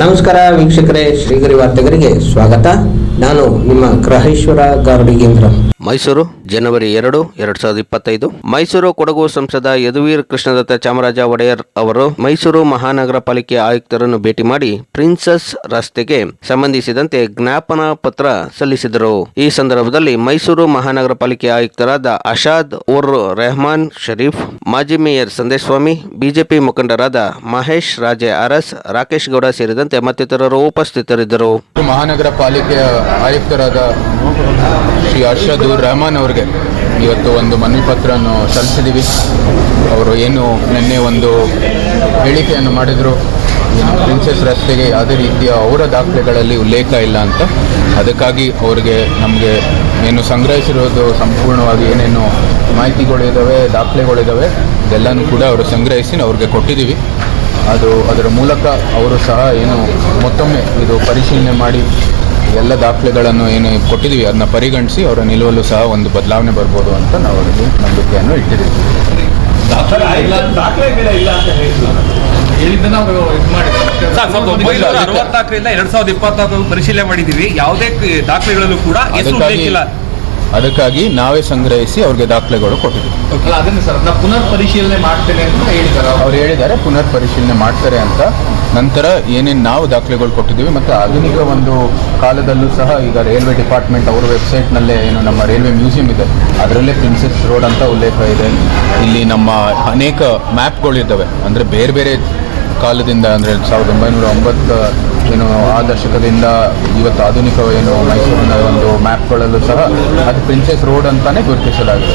ನಮಸ್ಕಾರ ವೀಕ್ಷಕರೇ, ಶ್ರೀಗರಿ ವಾರ್ತೆಗರಿಗೆ ಸ್ವಾಗತ. ನಾನು ನಿಮ್ಮ ಗ್ರಹೇಶ್ವರ ಗಾರ್ಡಿಗೇಂದ್ರ ಮೈಸೂರು, ಜನವರಿ ಎರಡು, ಎರಡ್ ಸಾವಿರದ ಇಪ್ಪತ್ತೈದು. ಮೈಸೂರು ಕೊಡಗು ಸಂಸದ ಯದುವೀರ್ ಕೃಷ್ಣದತ್ತ ಚಾಮರಾಜ ಒಡೆಯರ್ ಅವರು ಮೈಸೂರು ಮಹಾನಗರ ಪಾಲಿಕೆ ಆಯುಕ್ತರನ್ನು ಭೇಟಿ ಮಾಡಿ ಪ್ರಿನ್ಸಸ್ ರಸ್ತೆಗೆ ಸಂಬಂಧಿಸಿದಂತೆ ಜ್ಞಾಪನ ಪತ್ರ ಸಲ್ಲಿಸಿದರು. ಈ ಸಂದರ್ಭದಲ್ಲಿ ಮೈಸೂರು ಮಹಾನಗರ ಪಾಲಿಕೆ ಆಯುಕ್ತರಾದ ಅಶಾದ್ ಉರ್ ರೆಹಮಾನ್ ಶರೀಫ್, ಮಾಜಿ ಮೇಯರ್ ಸಂದೇಶ್ ಸ್ವಾಮಿ ಬಿಜೆಪಿ ಮುಖಂಡರಾದ ಮಹೇಶ್ ರಾಜೆ ಅರಸ್, ರಾಕೇಶ್ ಗೌಡ ಸೇರಿದಂತೆ ಮತ್ತಿತರರು ಉಪಸ್ಥಿತರಿದ್ದರು. ಮಹಾನಗರ ಪಾಲಿಕೆಯ ಆಯುಕ್ತರಾದ ಶ್ರೀ ಅರ್ಷದೂರ್ ರಹಮಾನ್ ಅವರಿಗೆ ಇವತ್ತು ಒಂದು ಮನವಿ ಪತ್ರವನ್ನು ಸಲ್ಲಿಸಿದ್ದೀವಿ ಅವರು ಏನು ನಿನ್ನೆ ಒಂದು ಹೇಳಿಕೆಯನ್ನು ಮಾಡಿದರು. ಪ್ರಿನ್ಸೆಸ್ ರಸ್ತೆಗೆ ಯಾವುದೇ ರೀತಿಯ ಅವರ ದಾಖಲೆಗಳಲ್ಲಿ ಉಲ್ಲೇಖ ಇಲ್ಲ ಅಂತ. ಅದಕ್ಕಾಗಿ ಅವರಿಗೆ ನಮಗೆ ಏನು ಸಂಗ್ರಹಿಸಿರೋದು ಸಂಪೂರ್ಣವಾಗಿ ಏನೇನು ಮಾಹಿತಿಗಳಿದ್ದಾವೆ ದಾಖಲೆಗಳಿದ್ದಾವೆ ಇದೆಲ್ಲನೂ ಕೂಡ ಅವರು ಸಂಗ್ರಹಿಸಿ ಅವ್ರಿಗೆ ಕೊಟ್ಟಿದ್ದೀವಿ. ಅದು ಅದರ ಮೂಲಕ ಅವರು ಸಹ ಏನು ಮತ್ತೊಮ್ಮೆ ಇದು ಪರಿಶೀಲನೆ ಮಾಡಿ ಎಲ್ಲ ದಾಖಲೆಗಳನ್ನು ಏನು ಕೊಟ್ಟಿದ್ದೀವಿ ಅದನ್ನ ಪರಿಗಣಿಸಿ ಅವರ ನಿಲುವಲ್ಲೂ ಸಹ ಒಂದು ಬದಲಾವಣೆ ಬರ್ಬೋದು ಅಂತ ನಾವು ಅವರಿಗೆ ನಂಬಿಕೆಯನ್ನು ಇಟ್ಟಿದ್ದೀವಿ. ಅರವತ್ನಾಲ್ಕರಿಂದ ಎರಡ್ ಸಾವಿರದ ಇಪ್ಪತ್ನಾಲ್ಕು ಪರಿಶೀಲನೆ ಮಾಡಿದೀವಿ ಯಾವುದೇ ದಾಖಲೆಗಳಲ್ಲೂ ಕೂಡ ಅದಕ್ಕಾಗಿ ನಾವೇ ಸಂಗ್ರಹಿಸಿ ಅವ್ರಿಗೆ ದಾಖಲೆಗಳು ಕೊಟ್ಟಿದ್ದೀವಿ ಓಕೆ ಅದನ್ನೇ ಸರ್ ಪುನರ್ ಪರಿಶೀಲನೆ ಮಾಡ್ತೇನೆ ಅಂತ ಹೇಳಿದ್ದಾರೆ ಅವರು? ಅವ್ರು ಹೇಳಿದ್ದಾರೆ ಪುನರ್ ಪರಿಶೀಲನೆ ಮಾಡ್ತಾರೆ ಅಂತ. ನಂತರ ಏನೇನು ನಾವು ದಾಖಲೆಗಳು ಕೊಟ್ಟಿದ್ದೀವಿ ಮತ್ತು ಆಧುನಿಕ ಒಂದು ಕಾಲದಲ್ಲೂ ಸಹ ಈಗ ರೈಲ್ವೆ ಡಿಪಾರ್ಟ್ಮೆಂಟ್ ಅವರ ವೆಬ್ಸೈಟ್ನಲ್ಲೇ ಏನು ನಮ್ಮ ರೈಲ್ವೆ ಮ್ಯೂಸಿಯಂ ಇದೆ. ಅದರಲ್ಲೇ ಪ್ರಿನ್ಸೆಸ್ ರೋಡ್ ಅಂತ ಉಲ್ಲೇಖ ಇದೆ. ಇಲ್ಲಿ ನಮ್ಮ ಅನೇಕ ಮ್ಯಾಪ್ಗಳಿದ್ದಾವೆ. ಅಂದರೆ ಬೇರೆ ಬೇರೆ ಕಾಲದಿಂದ ಅಂದರೆ ಸಾವಿರದ ಒಂಬೈನೂರ ಒಂಬತ್ತು ಏನು ಆ ದಶಕದಿಂದ ಇವತ್ತು ಆಧುನಿಕ ಏನು ಮೈಸೂರಿನ ಒಂದು ಮ್ಯಾಪ್ಗಳಲ್ಲೂ ಸಹ ಅದು ಪ್ರಿನ್ಸೆಸ್ ರೋಡ್ ಅಂತಾನೆ ಗುರುತಿಸಲಾಗಿದೆ.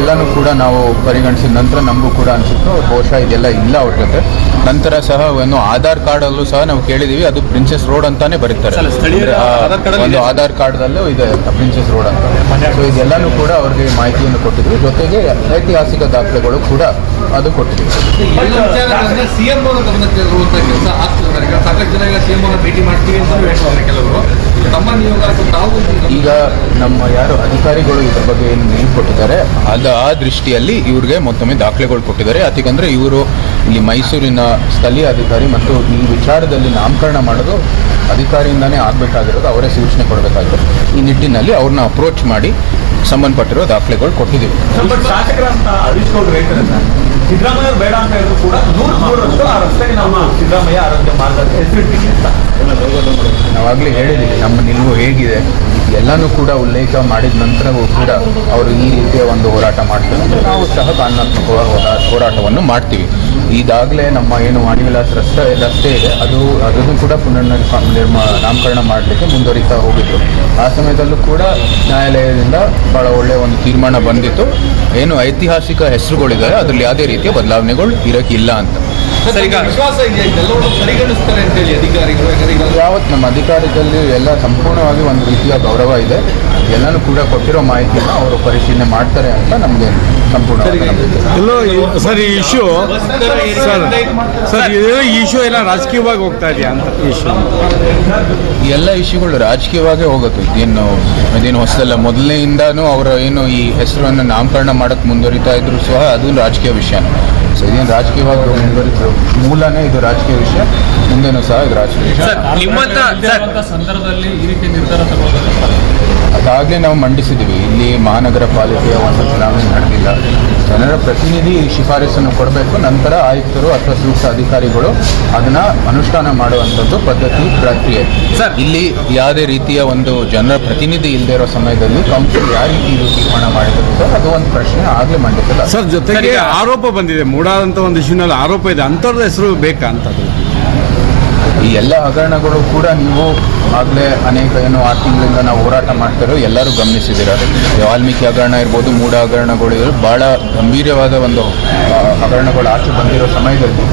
ಎಲ್ಲನೂ ಕೂಡ ನಾವು ಪರಿಗಣಿಸಿದ ನಂತರ ನಮಗೂ ಕೂಡ ಅನಿಸುತ್ತೆ. ಬಹುಶಃ ಇದೆಲ್ಲ ಇಲ್ಲ ಅವ್ರ ಜೊತೆ. ನಂತರ ಸಹ ಒಂದು ಆಧಾರ್ ಕಾರ್ಡಲ್ಲೂ ಸಹ ನಾವು ಕೇಳಿದ್ದೀವಿ ಅದು ಪ್ರಿನ್ಸೆಸ್ ರೋಡ್ ಅಂತಾನೆ ಬರೀತಾರೆ. ಕಾರ್ಡ್ ಒಂದು ಇದೆ. ಆಧಾರ್ ಕಾರ್ಡ್ದಲ್ಲೂ ಇದೆ ಪ್ರಿನ್ಸೆಸ್ ರೋಡ್ ಅಂತ. ಸೊ ಇದೆಲ್ಲನೂ ಕೂಡ ಅವ್ರಿಗೆ ಮಾಹಿತಿಯನ್ನು ಕೊಟ್ಟಿದ್ವಿ. ಜೊತೆಗೆ ಐತಿಹಾಸಿಕ ದಾಖಲೆಗಳು ಕೂಡ ಅದು ಕೊಟ್ಟಿದ್ವಿ. ಸಿಎಂ ಸಾಕಷ್ಟು ಜನ ಸಿಎಂ ಭೇಟಿ ಮಾಡ್ತೀವಿ ಅಂತ ಹೇಳ್ತಾರೆ ಕೆಲವರು. ಈಗ ನಮ್ಮ ಯಾರು ಅಧಿಕಾರಿಗಳು ಇದ್ರ ಬಗ್ಗೆ ಏನು ನಿಲುವು ಕೊಟ್ಟಿದ್ದಾರೆ, ಅದು ಆ ದೃಷ್ಟಿಯಲ್ಲಿ ಇವ್ರಿಗೆ ಮತ್ತೊಮ್ಮೆ ದಾಖಲೆಗಳು ಕೊಟ್ಟಿದ್ದಾರೆ. ಯಾಕಂದ್ರೆ ಇವರು ಇಲ್ಲಿ ಮೈಸೂರಿನ ಸ್ಥಳೀಯ ಅಧಿಕಾರಿ ಮತ್ತು ಈ ವಿಚಾರದಲ್ಲಿ ನಾಮಕರಣ ಮಾಡೋದು ಅಧಿಕಾರಿಯಿಂದಾನೇ ಆಗಬೇಕಾಗಿರೋದು, ಅವರೇ ಸೂಚನೆ ಕೊಡಬೇಕಾಗಿರೋದು ಈ ನಿಟ್ಟಿನಲ್ಲಿ ಅವ್ರನ್ನ ಅಪ್ರೋಚ್ ಮಾಡಿ ಸಂಬಂಧಪಟ್ಟಿರೋ ದಾಖಲೆಗಳು ಕೊಟ್ಟಿದ್ದೀವಿ. ಸಿದ್ದರಾಮಯ್ಯ ಬೇಡ ಅಂತ ಹೇಳಿದ್ರು ಕೂಡ ನೂರ ಮೂರರಷ್ಟು ಆ ರಸ್ತೆಗೆ ನಮ್ಮ ಸಿದ್ದರಾಮಯ್ಯ ಆರೋಗ್ಯ ಮಾರ್ಗ ಅಂತ. ಹೆಸರಿಟ್ಟಿದೆ ಅಂತ ನಾವಾಗಲೇ ಹೇಳಿದ್ದೀವಿ ನಮ್ಮ ನಿಲುವು ಹೇಗಿದೆ. ಎಲ್ಲನೂ ಕೂಡ ಉಲ್ಲೇಖ ಮಾಡಿದ ನಂತರವೂ ಕೂಡ ಅವರು ಈ ರೀತಿಯ ಒಂದು ಹೋರಾಟ ಮಾಡ್ತಾರೆ. ನಾವು ಸಹ ಕಾನೂನಾತ್ಮಕ ಹೋರಾ- ಹೋರಾಟವನ್ನು ಮಾಡ್ತೀವಿ. ಈಗಾಗಲೇ ನಮ್ಮ ಏನು ವಾಣಿವಿಲಾಸ್ ರಸ್ತೆ ರಸ್ತೆ ಇದೆ. ಅದು, ಅದನ್ನು ಕೂಡ ಪುನರ್ ನಿರ್ಮಾ, ನಾಮಕರಣ ಮಾಡಲಿಕ್ಕೆ ಮುಂದುವರಿತಾ ಹೋಗಿದ್ರು. ಆ ಸಮಯದಲ್ಲೂ ಕೂಡ ನ್ಯಾಯಾಲಯದಿಂದ ಬಹಳ ಒಳ್ಳೆಯ ಒಂದು ತೀರ್ಮಾನ ಬಂದಿತ್ತು. ಏನು ಐತಿಹಾಸಿಕ ಹೆಸರುಗಳಿದ್ದಾರೆ, ಅದರಲ್ಲಿ ಯಾವುದೇ ರೀತಿಯ ಬದಲಾವಣೆಗಳು ಇರೋಕ್ಕಿಲ್ಲ ಅಂತ. ವಿಶ್ವಾಸ ಇದೆ ಇದೆಲ್ಲವನ್ನು ಪರಿಗಣಿಸ್ತಾರೆ ಅಂತ ಹೇಳಿ ಅಧಿಕಾರಿಗಳು. ಯಾಕಂದ್ರೆ ಈಗ ಯಾವತ್ತು ನಮ್ಮ ಅಧಿಕಾರದಲ್ಲಿ ಎಲ್ಲ ಸಂಪೂರ್ಣವಾಗಿ ಒಂದು ರೀತಿಯ ಗೌರವ ಇದೆ. ಎಲ್ಲನೂ ಕೂಡ ಕೊಟ್ಟಿರೋ ಮಾಹಿತಿಯನ್ನು ಅವರು ಪರಿಶೀಲನೆ ಮಾಡ್ತಾರೆ ಅಂತ ನಮಗೆ ಸಂಪೂರ್ಣ ಸರ್ ಈ ಇಶ್ಯೂ ಸರ್ ಇಶ್ಯೂ ಎಲ್ಲ ರಾಜಕೀಯವಾಗಿ ಹೋಗ್ತಾ ಇದೆಯಾ ಅಂತ ಇಶ್ಯೂ ಎಲ್ಲ ಇಶ್ಯೂಗಳು ರಾಜಕೀಯವಾಗೇ ಹೋಗುತ್ತೆ. ಇದೇನು ಇದೇನು ಹೊಸದಲ್ಲ. ಮೊದಲನೆಯಿಂದಾನು ಅವರ ಏನು ಈ ಹೆಸರನ್ನು ನಾಮಕರಣ ಮಾಡಕ್ಕೆ ಮುಂದುವರಿತಾ ಇದ್ರು ಸಹ ಅದು ರಾಜಕೀಯ ವಿಷಯ ಸೊ ಇದೇನು ರಾಜಕೀಯವಾಗಿ ಮುಂದುವರಿದ್ರು ಮೂಲನೇ ಇದು ರಾಜಕೀಯ ವಿಷಯ ಮುಂದೆನೂ ಸಹ ಇದು ರಾಜಕೀಯ ವಿಷಯ. ಸರ್ ನಿಮ್ಮಂತ ಸರ್ ಸಂದರ್ಭದಲ್ಲಿ ಈ ರೀತಿ ನಿರ್ಧಾರ ತಗೊಳ್ಳೋದು ಅದಾಗಲೇ ನಾವು ಮಂಡಿಸಿದ್ದೀವಿ. ಇಲ್ಲಿ ಮಹಾನಗರ ಪಾಲಿಕೆಯ ಒಂದು ಚುನಾವಣೆ ನಡೆದಿಲ್ಲ. ಜನರ ಪ್ರತಿನಿಧಿ ಶಿಫಾರಸನ್ನು ಕೊಡಬೇಕು. ನಂತರ ಆಯುಕ್ತರು ಅಥವಾ ಸೂಕ್ತ ಅಧಿಕಾರಿಗಳು ಅದನ್ನು ಅನುಷ್ಠಾನ ಮಾಡುವಂಥದ್ದು ಪದ್ಧತಿ ಪ್ರಕ್ರಿಯೆ. ಸರ್. ಇಲ್ಲಿ ಯಾವುದೇ ರೀತಿಯ ಒಂದು ಜನರ ಪ್ರತಿನಿಧಿ ಇಲ್ಲದೆ ಇರೋ ಸಮಯದಲ್ಲಿ ಕೌನ್ಸಿಲ್ ಯಾವ ರೀತಿ ಇದು ತೀರ್ಮಾನ ಮಾಡಿದ್ರು ಸರ್? ಅದು ಒಂದು ಪ್ರಶ್ನೆ ಆಗಲೇ ಮಂಡಿಸಲ್ಲ. ಸರ್ ಜೊತೆಗೆ ಆರೋಪ ಬಂದಿದೆ. ಮೂಡಾದಂಥ ಒಂದು ಇಶ್ಯೂನಲ್ಲಿ ಆರೋಪ ಇದೆ. ಅಂಥವ್ರದ ಹೆಸರು ಬೇಕಾ ಅಂತದ್ದು ಈ ಎಲ್ಲ ಹಗರಣಗಳು ಕೂಡ ನೀವು ಆಗಲೇ ಅನೇಕ ಏನು ಆರು ತಿಂಗಳಿಂದ ನಾವು ಹೋರಾಟ ಮಾಡ್ತಿರೋ ಎಲ್ಲರೂ ಗಮನಿಸಿದ್ದೀರ? ವಾಲ್ಮೀಕಿ ಹಗರಣ ಇರ್ಬೋದು ಮೂಢ ಹಗರಣಗಳು ಬಹಳ ಭಾಳ ಗಂಭೀರವಾದ ಒಂದು ಹಗರಣಗಳು ಆಚೆ ಬಂದಿರೋ ಸಮಯದಲ್ಲಿ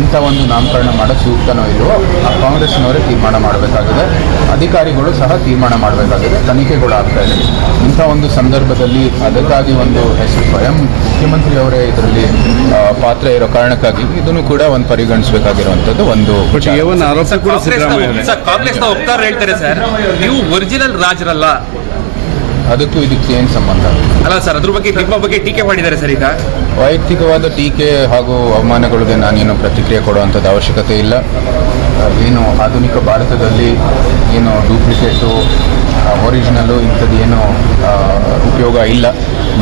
ಇಂಥ ಒಂದು ನಾಮಕರಣ ಮಾಡೋಕ್ಕೆ ಸೂಕ್ತನೋ ಇಲ್ಲವೋ ಆ ಕಾಂಗ್ರೆಸ್ನವರೇ ತೀರ್ಮಾನ ಮಾಡಬೇಕಾಗಿದೆ. ಅಧಿಕಾರಿಗಳು ಸಹ ತೀರ್ಮಾನ ಮಾಡಬೇಕಾಗಿದೆ. ತನಿಖೆಗಳು ಆಗ್ತಾ ಇದೆ. ಇಂಥ ಒಂದು ಸಂದರ್ಭದಲ್ಲಿ ಅದಕ್ಕಾಗಿ ಒಂದು ಹೆಸರು ಸ್ವಯಂ ಮುಖ್ಯಮಂತ್ರಿಯವರೇ ಇದರಲ್ಲಿ ಪಾತ್ರ ಇರೋ ಕಾರಣಕ್ಕಾಗಿ ಇದನ್ನು ಕೂಡ ಒಂದು ಪರಿಗಣಿಸಬೇಕಾಗಿರುವಂಥದ್ದು ಒಂದು ಕಾಂಗ್ರೆಸ್ನ ಹೇಳ್ತಾರೆ ಸರ್? ನೀವು ಒರಿಜಿನಲ್ ರಾಜರಲ್ಲ. ಅದಕ್ಕೂ ಇದಕ್ಕೆ ಏನು ಸಂಬಂಧ? ಅಲ್ಲ ಸರ್ ಅದ್ರ ಬಗ್ಗೆ ನಿಮ್ಮ ಬಗ್ಗೆ ಟೀಕೆ ಮಾಡಿದ್ದಾರೆ ಸರ್ ಈಗ. ವೈಯಕ್ತಿಕವಾದ ಟೀಕೆ ಹಾಗೂ ಅವಮಾನಗಳಿಗೆ ನಾನೇನು ಪ್ರತಿಕ್ರಿಯೆ ಕೊಡುವಂಥದ್ದು ಅವಶ್ಯಕತೆ ಇಲ್ಲ. ಏನು ಆಧುನಿಕ ಭಾರತದಲ್ಲಿ ಏನು ಡೂಪ್ಲಿಕೇಟು ಒರಿಜಿನಲ್ಲು ಇಂಥದ್ದು ಏನು ಉಪಯೋಗ ಇಲ್ಲ.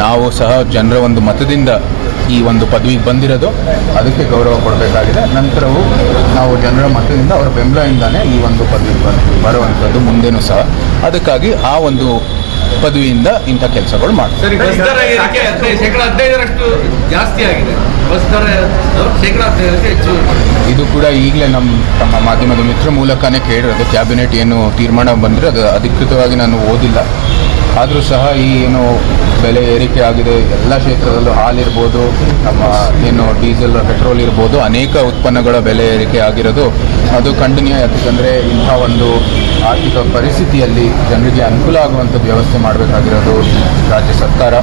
ನಾವು ಸಹ ಜನರ ಒಂದು ಮತದಿಂದ ಈ ಒಂದು ಪದವಿಗೆ ಬಂದಿರೋದು ಅದಕ್ಕೆ ಗೌರವ ಕೊಡಬೇಕಾಗಿದೆ. ನಂತರವೂ ನಾವು ಜನರ ಮತದಿಂದ ಅವರ ಬೆಂಬಲದಿಂದಾನೇ ಈ ಒಂದು ಪದವಿಗೆ ಬಂದು ಬರುವಂಥದ್ದು ಮುಂದೆನೂ ಸಹ. ಅದಕ್ಕಾಗಿ ಆ ಒಂದು ಪದವಿಯಿಂದ ಇಂಥ ಕೆಲಸಗಳು ಮಾಡ್ತಾರೆ ಇದು ಕೂಡ ಈಗಲೇ ನಮ್ಮ ತಮ್ಮ ಮಾಧ್ಯಮದ ಮಿತ್ರ ಮೂಲಕನೇ ಕೇಳಿರೋದು. ಕ್ಯಾಬಿನೆಟ್ ಏನು ತೀರ್ಮಾನ ಬಂದರೆ ಅದು ಅಧಿಕೃತವಾಗಿ ನಾನು ಓದಿಲ್ಲ. ಆದರೂ ಸಹ ಈ ಏನು ಬೆಲೆ ಏರಿಕೆ ಆಗಿದೆ, ಎಲ್ಲ ಕ್ಷೇತ್ರದಲ್ಲೂ ಹಾಲಿರ್ಬೋದು, ನಮ್ಮ ಏನು ಡೀಸೆಲ್, ಪೆಟ್ರೋಲ್ ಇರ್ಬೋದು, ಅನೇಕ ಉತ್ಪನ್ನಗಳ ಬೆಲೆ ಏರಿಕೆ ಆಗಿರೋದು. ಅದು ಖಂಡನೀಯ, ಯಾಕಂದರೆ ಇಂಥ ಒಂದು ಆರ್ಥಿಕ ಪರಿಸ್ಥಿತಿಯಲ್ಲಿ ಜನರಿಗೆ ಅನುಕೂಲ ಆಗುವಂಥದ್ದು ವ್ಯವಸ್ಥೆ ಮಾಡಬೇಕಾಗಿರೋದು ರಾಜ್ಯ ಸರ್ಕಾರ.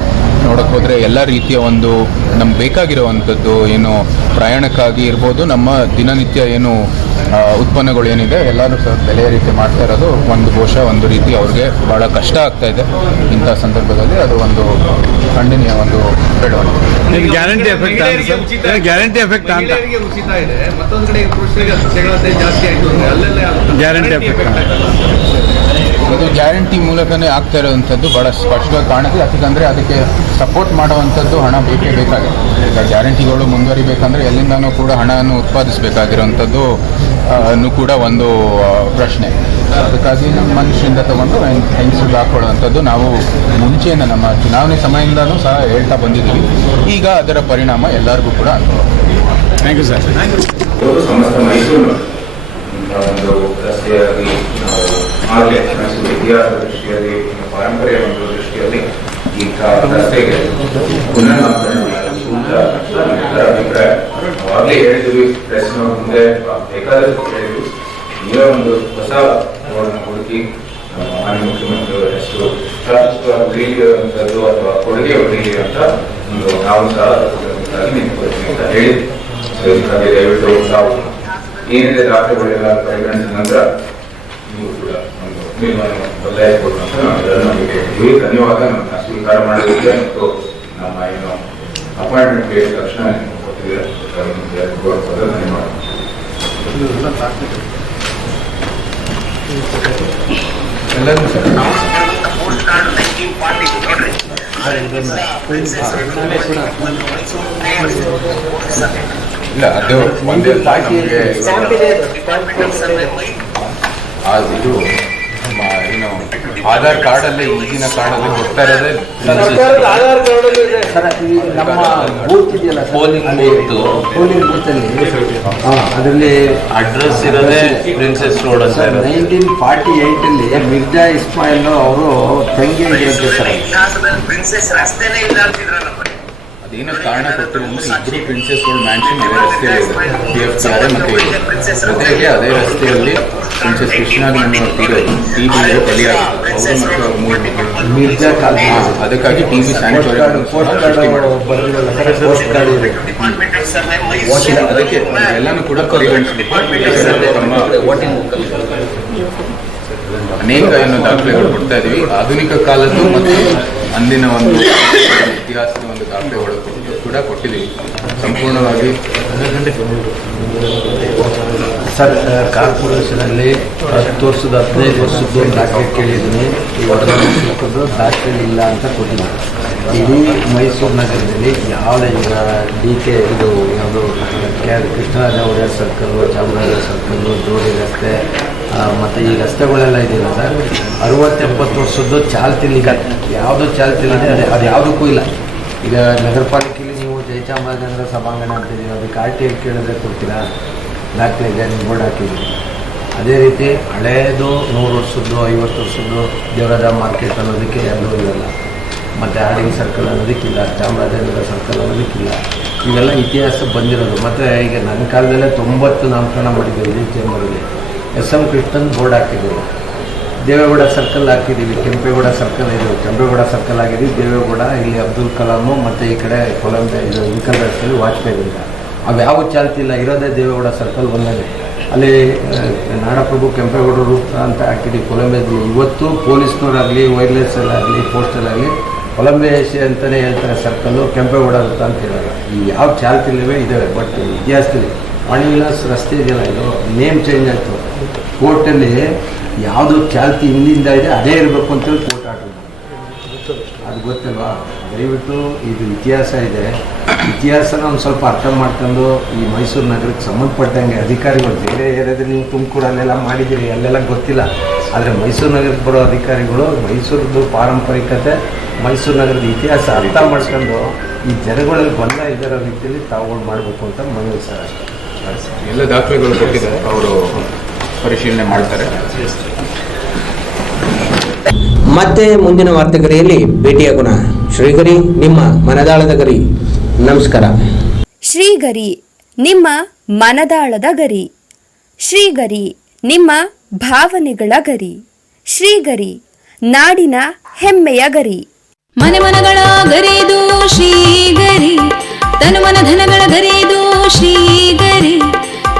ನೋಡೋಕ್ಕೆ ಹೋದರೆ ಎಲ್ಲ ರೀತಿಯ ಒಂದು ನಮ್ಗೆ ಬೇಕಾಗಿರುವಂಥದ್ದು ಏನು ಪ್ರಯಾಣಕ್ಕಾಗಿ ಇರ್ಬೋದು, ನಮ್ಮ ದಿನನಿತ್ಯ ಏನು ಉತ್ಪನ್ನಗಳು ಏನಿದೆ ಎಲ್ಲರೂ ಸಹ ಬೆಲೆ ರೀತಿ ಮಾಡ್ತಾ ಇರೋದು ಒಂದು ಬಹುಶಃ ಒಂದು ರೀತಿ ಅವ್ರಿಗೆ ಭಾಳ ಕಷ್ಟ ಆಗ್ತಾ ಇದೆ ಇಂಥ ಸಂದರ್ಭದಲ್ಲಿ. ಅದು ಒಂದು ಖಂಡನೀಯ ಒಂದು ಬೆಳವಣಿಗೆ ಇದು ಗ್ಯಾರಂಟಿ ಎಫೆಕ್ಟ್ ಗ್ಯಾರಂಟಿ ಎಫೆಕ್ಟ್ ಅಂತ. ಉಚಿತ ಇದೆ. ಮತ್ತೊಂದು ಕಡೆ ಪುರುಷರಿಗೆ ಜಾಸ್ತಿ ಆಯ್ತು ಅಂದ್ರೆ ಅಲ್ಲೆಲ್ಲ Guarantee effect. ಇದು ಗ್ಯಾರಂಟಿ ಮೂಲಕನೇ ಆಗ್ತಾ ಇರೋವಂಥದ್ದು ಭಾಳ ಸ್ಪಷ್ಟವಾಗಿ ಕಾಣುತ್ತೆ ಯಾಕಂದರೆ ಅದಕ್ಕೆ ಸಪೋರ್ಟ್ ಮಾಡುವಂಥದ್ದು ಹಣ ಬೇಕೇ ಬೇಕಾಗಿದೆ ಈಗ ಗ್ಯಾರಂಟಿಗಳು ಮುಂದುವರಿಬೇಕಂದ್ರೆ ಎಲ್ಲಿಂದನೂ ಕೂಡ ಹಣವನ್ನು ಉತ್ಪಾದಿಸಬೇಕಾಗಿರೋವಂಥದ್ದು ಅನ್ನು ಕೂಡ ಒಂದು ಪ್ರಶ್ನೆ. ಅದಕ್ಕಾಗಿ ನಮ್ಮ ಮನುಷ್ಯರಿಂದ ತಗೊಂಡು ಹೆಂಗಸಿಗೆ ಹಾಕೊಳ್ಳುವಂಥದ್ದು ನಾವು ಮುಂಚೆಯಿಂದ ನಮ್ಮ ಚುನಾವಣೆ ಸಮಯದಿಂದನೂ ಸಹ ಹೇಳ್ತಾ ಬಂದಿದ್ದೀವಿ. ಈಗ ಅದರ ಪರಿಣಾಮ ಎಲ್ಲರಿಗೂ ಕೂಡ ಅನುಭವ ಥ್ಯಾಂಕ್ ಯು ಸರ್ ಆಗಲೇ ಮೈಸೂರು ಇತಿಹಾಸದ ದೃಷ್ಟಿಯಲ್ಲಿ ಪರಂಪರೆಯ ಒಂದು ದೃಷ್ಟಿಯಲ್ಲಿ ಈ ರಸ್ತೆಗೆ ಪುನರ್ನಾಮಕರಣ ಸೂಕ್ತ ಅಭಿಪ್ರಾಯ. ನಾವು ಆಗಲೇ ಹೇಳಿದ್ವಿ ಪ್ರೆಸ್ ಮುಂದೆ ಬೇಕಾದಷ್ಟು ಹೇಳಿದ್ವಿ ನೀವೇ ಒಂದು ಹೊಸ ಹುಡುಕಿ ಮಾನ್ಯ ಮುಖ್ಯಮಂತ್ರಿಯವರ ಹೆಸರು, ಸಾಕಷ್ಟು ಅಥವಾ ಕೊಡುಗೆ ಉಳಿಯಲಿ ಅಂತ ಒಂದು ನಾವು ಸಹ ನಿಂತ್ಕೊಳ್ತೀವಿ ಅಂತ ಹೇಳಿದ್ವಿ. ದಯವಿಟ್ಟು ತಾವು ಏನಿದೆ ದಾಖಲೆಗಳೆಲ್ಲ ಪರಿಗಣಿಸಿದ ನಂತರ ಬದಲಾಯಿಸಬಹುದು ನಾವು ಎಲ್ಲರನ್ನೂ ಧನ್ಯವಾದ ನಮ್ಮ ಮತ್ತು ನಮ್ಮ ಏನು ಅಪಾಯಿಂಟ್ಮೆಂಟ್ ತಕ್ಷಣ ಕೊಟ್ಟಿದ್ದೀರ ಧನ್ಯವಾದ ಎಲ್ಲರೂ ಇಲ್ಲ ಅದು ಒಂದೇ ಇದು ಏನು ಆಧಾರ್ ಕಾರ್ಡ್ ಅಲ್ಲೇ ಈಗಿನ ಕಾರ್ಡಲ್ಲಿ ಕೊಡ್ತಾ ಇರೋದೇ ನಮ್ಮ ಬೂತ್ ಇದೆಯಲ್ಲ ಪೋಲಿಂಗ್ ಬೂತ್ ಪೋಲಿಂಗ್ ಬೂತ್ ಅಲ್ಲಿ ಅದರಲ್ಲಿ ಅಡ್ರೆಸ್ ಇರೋದೇ ಪ್ರಿನ್ಸೆಸ್ ರೋಡ್ ಅಂತ ಇರೋದು ನೈನ್ಟೀನ್ ಫಾರ್ಟಿ ಏಯ್ಟ್ ಅಲ್ಲಿ ಮಿರ್ಜಾ ಇಸ್ಮಾಯಿಲ್ ಅವರು ತಂಗಿ ಆಗಿರುತ್ತೆ ಸರ್. ಅದೇನೋ ಕಾರಣ ಕೊಟ್ಟಿಲ್ಲ ಅಂದ್ರೆ ಇಬ್ಬರು ಪ್ರಿನ್ಸೆಸ್ ಮ್ಯಾನ್ಷನ್ ಅದೇ ರಸ್ತೆಯಲ್ಲಿ ಇದೆ. ಮತ್ತೆ ಜೊತೆಗೆ ಅದೇ ರಸ್ತೆಯಲ್ಲಿ ಪ್ರಿನ್ಸೆಸ್ ಟಿ ಬಿ ಬಲಿಯಾಗಿತ್ತು ಅವರು ಮತ್ತು ಅವ್ರ ಮೂರು ಮಕ್ಕಳು ಮಿರ್ಜಾ ಕಾಲ್ ಹಾ, ಅದಕ್ಕಾಗಿ ಟಿ ವಿ ಇದೆ ಅದಕ್ಕೆ ಎಲ್ಲಾನು ಕೂಡ ಪರಿಗಣಿಸಬೇಕು ತಮ್ಮ ಅನೇಕ ಏನು ದಾಖಲೆಗಳು ಕೊಡ್ತಾ ಇದೀವಿ. ಆಧುನಿಕ ಕಾಲದ್ದು ಮತ್ತು ಅಂದಿನ ಒಂದು ಇತಿಹಾಸದ ಕೂಡ ಕೊಟ್ಟಿದ್ದೀವಿ. ಸಂಪೂರ್ಣವಾಗಿ ಸರ್ ಕಾರ್ಪೊರೇಷನಲ್ಲಿ ಹತ್ತು ವರ್ಷದ, ಹದಿನೈದು ವರ್ಷದ್ದು ದಾಖಲೆ ಕೇಳಿದ್ದೀನಿ. ವರ್ಷದ್ದು ದಾಖಲೆ ಇಲ್ಲ ಅಂತ ಕೊಟ್ಟಿದ್ದೀನಿ. ಇಡೀ ಮೈಸೂರು ನಗರದಲ್ಲಿ ಯಾವುದೇ ಈಗ ಡಿ ಕೆ ಇದು ಯಾವುದು, K Krishnaraja Wodeyar circle Chamaraja circle ಜೋಡಿ ರಸ್ತೆ ಮತ್ತು ಈ ರಸ್ತೆಗಳೆಲ್ಲ ಇದೆಯಲ್ಲ ಸರ್? ಅರುವತ್ತೆಪ್ಪತ್ತು ವರ್ಷದ್ದು ಚಾಲ್ತಿಲಿ ಈಗ ಯಾವುದು ಚಾಲ್ತಿಲ್ಲ ಅದೇ ಅದು ಯಾವುದಕ್ಕೂ ಇಲ್ಲ. ಈಗ ನಗರ ಪಾಲಿಕೆಯಲ್ಲಿ ಜಯಚಾಮರಾಜನಗರ ಸಭಾಂಗಣ ಅಂತಿದ್ದೀವಿ ಅದಕ್ಕೆ ಆರ್ ಟಿ ಐ ಕೇಳಿದ್ರೆ ಕೊಡ್ತೀರಾ? ಇದೆ ನೀವು ಬೋರ್ಡ್ ಹಾಕಿದ್ವಿ ಅದೇ ರೀತಿ ಹಳೇದು ನೂರು ವರ್ಷದ್ದು, ಐವತ್ತು ವರ್ಷದ್ದು ದೇವರಾಜ ಮಾರ್ಕೆಟ್ ಅನ್ನೋದಕ್ಕೆ ಎಲ್ಲೂ ಇರಲ್ಲ. ಮತ್ತು ಆಡಿಂಗ್ ಸರ್ಕಲ್ ಅನ್ನೋದಕ್ಕಿಲ್ಲ ಚಾಮರಾಜನಗರ ಸರ್ಕಲ್ ಅನ್ನೋದಕ್ಕಿಲ್ಲ. ಇವೆಲ್ಲ ಇತಿಹಾಸ ಬಂದಿರೋದು. ಮತ್ತು ಈಗ ನನ್ನ ಕಾಲದಲ್ಲೇ ತೊಂಬತ್ತು ನಾಮಕರಣ ಮಾಡಿದ್ದೀವಿ ಇಡೀ ಚೇಂಬರಲ್ಲಿ ಎಸ್ ಎಂ ಕೃಷ್ಣನ್ ಬೋರ್ಡ್ ಹಾಕಿದ್ದೀವಿ. ದೇವೇಗೌಡ ಸರ್ಕಲ್ ಹಾಕಿದ್ದೀವಿ. ಕೆಂಪೇಗೌಡ ಸರ್ಕಲ್ ಇದು. ಕೆಂಪೇಗೌಡ ಸರ್ಕಲ್ ಆಗಿದ್ದೀವಿ ದೇವೇಗೌಡ, ಇಲ್ಲಿ ಅಬ್ದುಲ್ ಕಲಾಮು ಮತ್ತು ಈ ಕಡೆ ಕೊಲಂಬೆ, ಇದು ಇನ್ಕಲ್ ರಸ್ತೆಯಲ್ಲಿ ವಾಜಪೇಯಿ. ಇಲ್ಲ ಅವು ಯಾವ ಚಾಲ್ತಿಲ್ಲ ಇರೋದೇ ದೇವೇಗೌಡ ಸರ್ಕಲ್ ಒಂದೇ ಅಲ್ಲಿ ನಾಡಪ್ರಭು ಕೆಂಪೇಗೌಡ ಕೆಂಪೇಗೌಡರು ಅಂತ ಹಾಕಿದ್ದೀವಿ ಕೊಲಂಬಿಯಾದಲ್ಲಿ ಇವತ್ತು ಪೊಲೀಸ್ನವರಾಗಲಿ ವೈರ್ಲೆಸ್ಸಲ್ಲಾಗಲಿ ಪೋಸ್ಟಲ್ಲಾಗಲಿ ಕೊಲಂಬೆ ಏಷ್ಯಾ ಅಂತಲೇ ಹೇಳ್ತಾರೆ ಸರ್ಕಲ್ಲು ಕೆಂಪೇಗೌಡ ವೃತ್ತ ಅಂತ ಹೇಳೋದು ಈ ಯಾವ ಚಾಲ್ತಿಲಿವೆ ಇದ್ದಾವೆ ಬಟ್ ಇತಿಹಾಸದಲ್ಲಿ ವಾಣಿವಿಲಾಸ್ ರಸ್ತೆ ಇದೆಯಲ್ಲ ಇದು? ನೇಮ್ ಚೇಂಜ್ ಆಯಿತು. ಕೋರ್ಟಲ್ಲಿ ಯಾವುದು ಖ್ಯಾತಿ ಹಿಂದಿಂದ ಇದೆ, ಅದೇ ಇರಬೇಕು ಅಂತೇಳಿ ಕೋರ್ಟ್ ಅದು ಗೊತ್ತಲ್ವಾ? ದಯವಿಟ್ಟು ಇದು ಇತಿಹಾಸ ಇದೆ. ಇತಿಹಾಸನ ಒಂದು ಸ್ವಲ್ಪ ಅರ್ಥ ಮಾಡ್ಕೊಂಡು ಈ ಮೈಸೂರು ನಗರಕ್ಕೆ ಸಂಬಂಧಪಟ್ಟಂಗೆ ಅಧಿಕಾರಿಗಳು ಬೇರೆ ಏರಿಯಾದಲ್ಲಿ ನೀವು ತುಮಕೂರಲ್ಲೆಲ್ಲ ಮಾಡಿದ್ದೀರಿ, ಅಲ್ಲೆಲ್ಲ ಗೊತ್ತಿಲ್ಲ. ಆದರೆ ಮೈಸೂರು ನಗರಕ್ಕೆ ಬರೋ ಅಧಿಕಾರಿಗಳು, ಮೈಸೂರದ್ದು ಪಾರಂಪರಿಕತೆ, ಮೈಸೂರು ನಗರದ ಇತಿಹಾಸ ಅರ್ಥ ಮಾಡ್ಕೊಂಡು ಈ ಜನಗಳಲ್ಲಿ ಬಂದ ಇದರ ರೀತಿಯಲ್ಲಿ ತಾವುಗಳು ಮಾಡಬೇಕು ಅಂತ ಮನವಿ ಸರ್ ಎಲ್ಲ ದಾಖಲೆಗಳು ಕೊಟ್ಟಿದ್ದಾರೆ. ಅವರು ಪರಿಶೀಲನೆ ಮಾಡ್ತಾರೆ. ಮತ್ತೆ ಮುಂದಿನ ವಾರ್ತೆಗರಿಯಲ್ಲಿ ಭೇಟಿಯಾಗೋಣ. ಶ್ರೀಗರಿ ನಿಮ್ಮ ಮನದಾಳದ ಗರಿ. ನಮಸ್ಕಾರ. ಶ್ರೀಗರಿ ನಿಮ್ಮ ಮನದಾಳದ ಗರಿ. ಶ್ರೀಗರಿ ನಿಮ್ಮ ಭಾವನೆಗಳ ಗರಿ. ಶ್ರೀಗರಿ ನಾಡಿನ ಹೆಮ್ಮೆಯ ಗರಿ. ಮನೆ ಮನಗಳ ಗರಿದು ಶ್ರೀಗರಿ ತನು ಮನ ಧನಗಳ ಗರಿದು ಶ್ರೀಗರಿ.